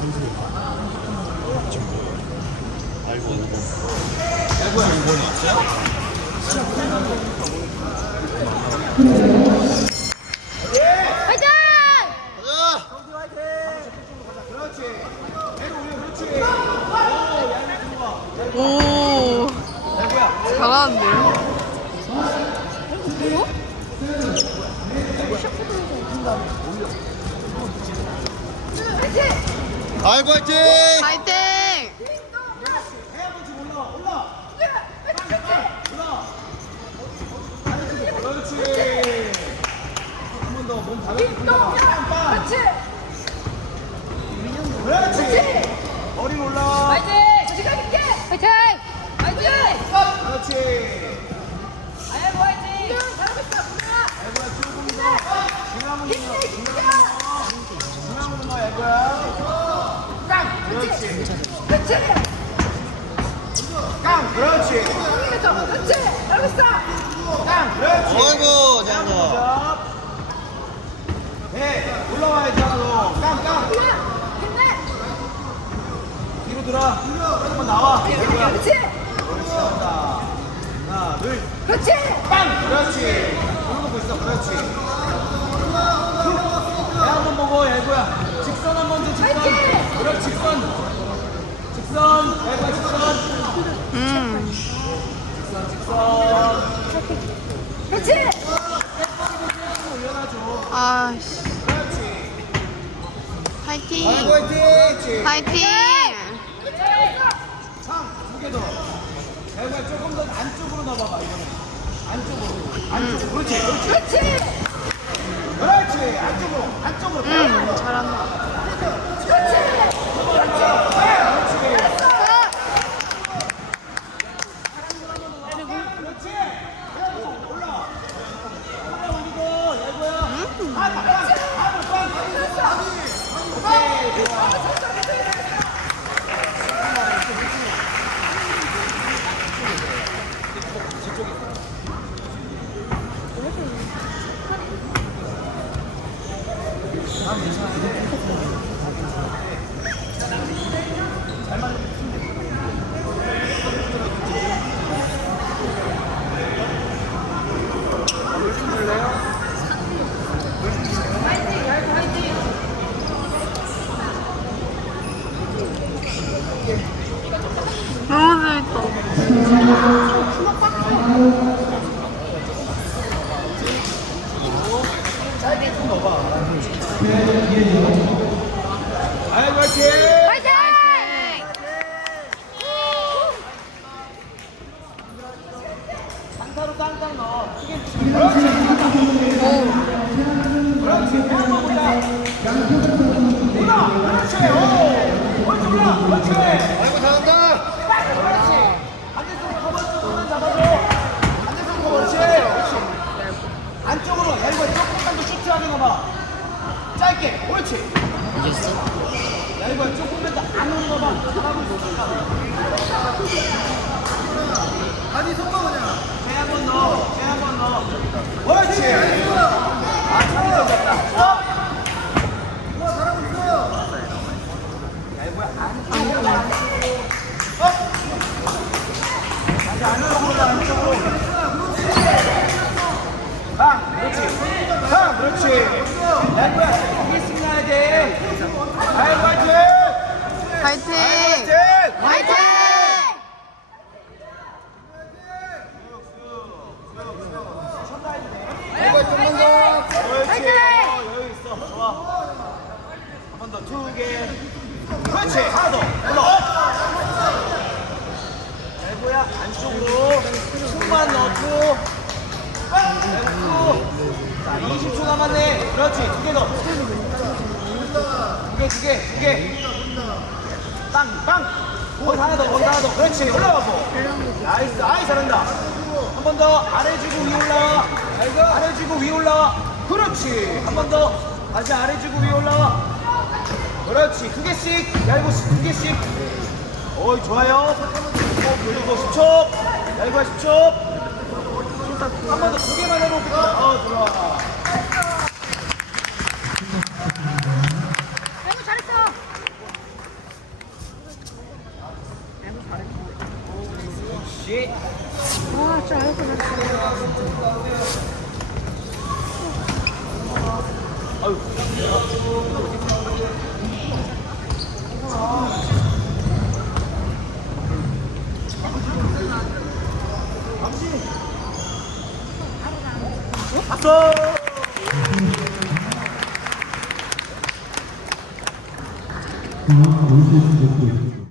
알고 5번. 5번이 있어요? 화이팅! 알고 화이팅! 파이팅! 그렇지. 머리 올라. 화이팅! 자신감 있게! 화이팅! 화이팅! 그렇지. 아이고 화이팅! 잘하고 있어! 애구야 조금 더. 중앙으로 넣어. 중앙으로 넣어 애구야. 깡. 그렇지. 그렇지! 깡. 그렇지. 형님에서 그렇지! 잘하고 있어! 깡. 그렇지. 어이구, 잘한다. 자. 네. 올라와야지 하나 깡. 깡. 뒤로 돌아. 한번 나와. 그렇지! 그렇지. 나온다. 하나 둘. 그렇지! 빵! 그렇지. 돌아보고 있어. 그렇지. 배 한번 보고 애구야. 직선 한번 줘. 직선. 화이팅! 그렇지. 직선. 직선. 애구야 직선. 음 직선. 직선. 그렇지! 아씨 그렇지. 파이팅! 화이팅. 파이팅! 창두개 더. 애구야 조금 더 안쪽으로 넣어봐봐 이거는. 안쪽으로. 안쪽으로. 그렇지. 그렇지. 그렇지! 음 잘한다. 음. 빵. 빵. 빵. 빵. 오케이. 좋아. 너무 재밌다 아이고 화이팅! 화이팅! 상타로 땅땅 넣어. 그렇지. 그렇지. 한번 보자. 올라. 그렇지. 오. 그렇지 올라. 그렇지. 짧게. 그렇지. 야 이거 조금만 더 안으로 넣어봐. 잘하고 있어. 아니 속도 그냥. 쟤한번 넣 파이팅! 파이팅! 어, 여유 있어. 두 개. 그렇지. 하나 더. 올라. 애고야 안쪽으로 숨만 넣고. 넣고. 자, 20초 남았네. 그렇지. 두 개 더. 두 개, 두 개, 두 개. 빵, 빵. 거기 하나 더, 거기 하나 더. 그렇지. 올라가고. 나이스. 아이, 잘한다. 한 번 더. 아래 주고 위 올라와. 아래 주고 위 올라와. 그렇지. 한 번 더. 다시 아래 주고 위 올라와. 그렇지. 두 개씩. 얇고 두 개씩. 어이, 좋아요. 어, 그리고 10초. 얇고 10초. 한 번 더 두 개만 해볼게. 어, 들어와. 아이고 잘했어! 아, 저 알고 아유. 박수! 그만 원수 됐고